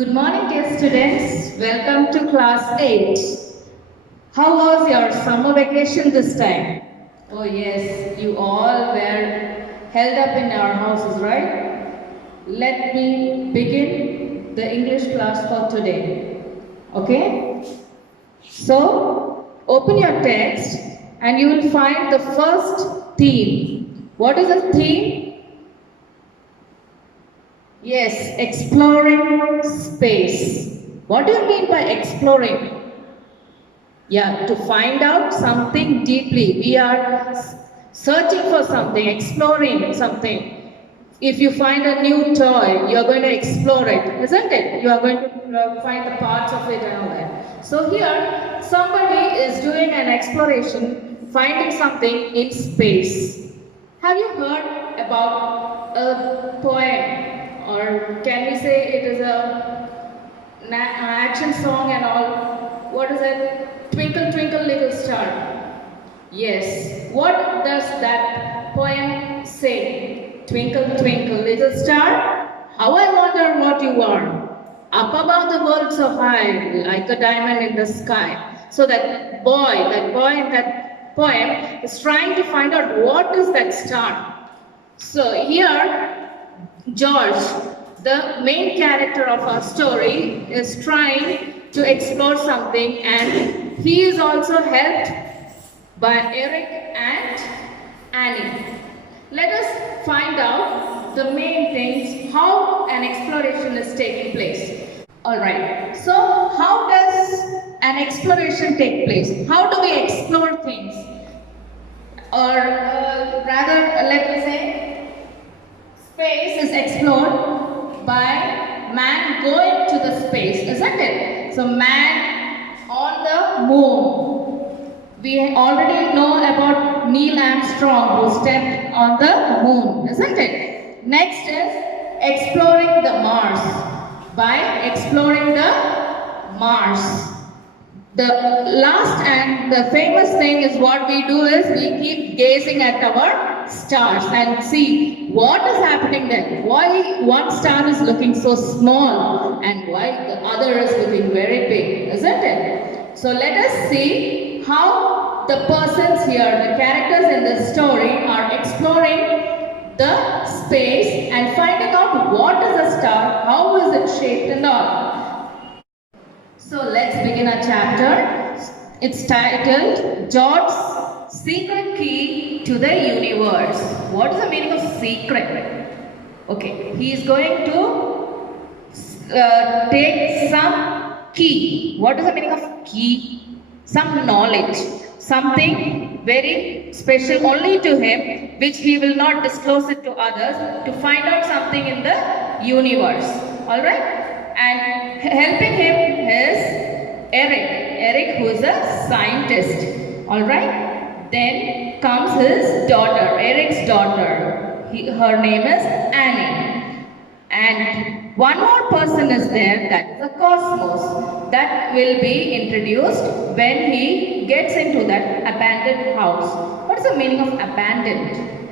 Good morning, dear students. Welcome to class 8. How was your summer vacation this time? Oh yes, you all were held up in our houses, right? Let me begin the English class for today. Okay? So, open your text and you will find the first theme. What is the theme? Yes, exploring space. What do you mean by exploring? Yeah, to find out something deeply. We are searching for something, exploring something. If you find a new toy, you're going to explore it, isn't it? You are going to find the parts of it and all that. So here, somebody is doing an exploration, finding something in space. Have you heard about a poem? Or can we say it is an action song and all? What is it? Twinkle, twinkle, little star. Yes. What does that poem say? Twinkle, twinkle, little star, how I wonder what you are. Up above the world so high, like a diamond in the sky. So that boy in that poem is trying to find out what is that star. So here, George, the main character of our story, is trying to explore something, and he is also helped by Eric and Annie. Let us find out the main things, how an exploration is taking place. Alright, so how does an exploration take place? How do we explore things? Or rather, let me say, space is explored by man going to the space, isn't it? So man on the moon. We already know about Neil Armstrong who stepped on the moon, isn't it? Next is exploring the Mars. By exploring the Mars. The last and the famous thing is what we do is we keep gazing at our stars and see what is happening there. Why one star is looking so small and why the other is looking very big, isn't it? So let us see how the persons here, the characters in this story are exploring the space and finding out what is a star, how is it shaped and all. So let's begin our chapter. It's titled George's Secret Key to the Universe. What is the meaning of secret? Okay, he is going to take some key. What is the meaning of key? Some knowledge. Something very special only to him, which he will not disclose it to others, to find out something in the universe. Alright? And helping him is Eric who is a scientist. Alright? Then comes his daughter, Eric's daughter. Her name is Annie. And one more person is there, that is the Cosmos. That will be introduced when he gets into that abandoned house. What is the meaning of abandoned?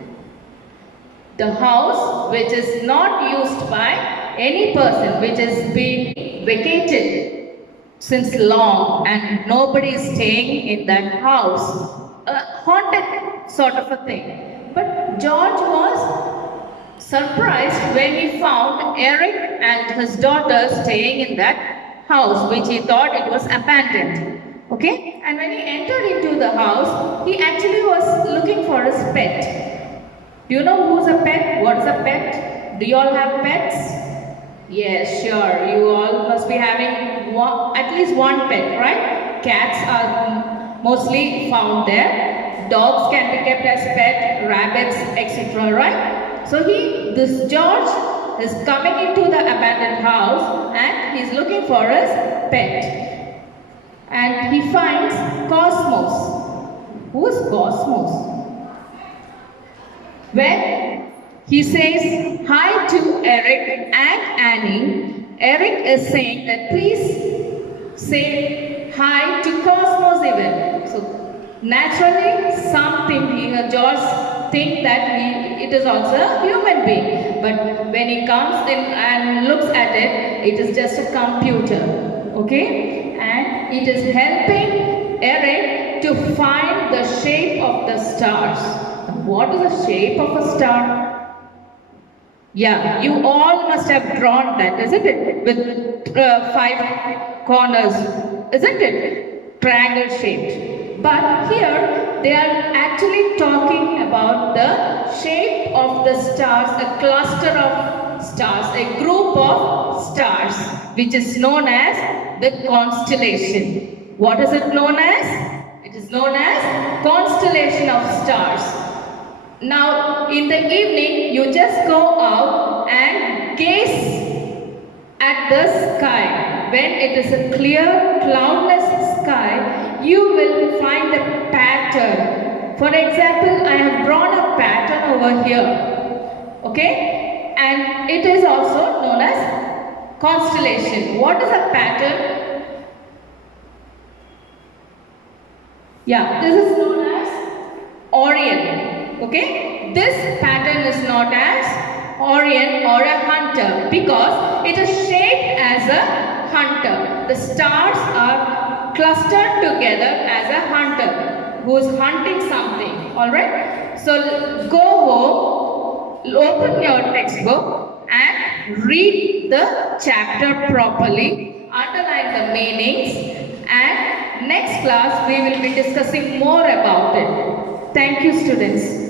The house which is not used by any person, which has been vacated since long and nobody is staying in that house. A haunted sort of a thing. But George was surprised when he found Eric and his daughter staying in that house, which he thought it was abandoned. Okay? And when he entered into the house, he actually was looking for his pet. Do you know who's a pet? What's a pet? Do you all have pets? Yes, sure. You all must be having at least one pet, right? Cats are mostly found there. Dogs can be kept as pet, rabbits, etc. Right? So this George is coming into the abandoned house and he's looking for his pet. And he finds Cosmos. Who is Cosmos? When he says hi to Eric and Annie, Eric is saying that please say hi to Cosmos even. So naturally something here, George think that it is also a human being. But when he comes in and looks at it, it is just a computer. Okay? And it is helping Eric to find the shape of the stars. What is the shape of a star? Yeah, you all must have drawn that, isn't it? With 5 corners, isn't it? Triangle shaped. But here they are actually talking about the shape of the stars, a cluster of stars, a group of stars, which is known as the constellation. What is it known as? It is known as constellation of stars. Now, in the evening, you just go out and gaze at the sky. When it is a clear, cloudless sky, you will find a pattern. For example, I have drawn a pattern over here. Okay? And it is also known as constellation. What is a pattern? Yeah, this is known as Orion. Okay, this pattern is known as Orion or a hunter because it is shaped as a hunter. The stars are clustered together as a hunter who is hunting something. Alright, so go home, open your textbook and read the chapter properly, underline the meanings, and next class we will be discussing more about it. Thank you, students.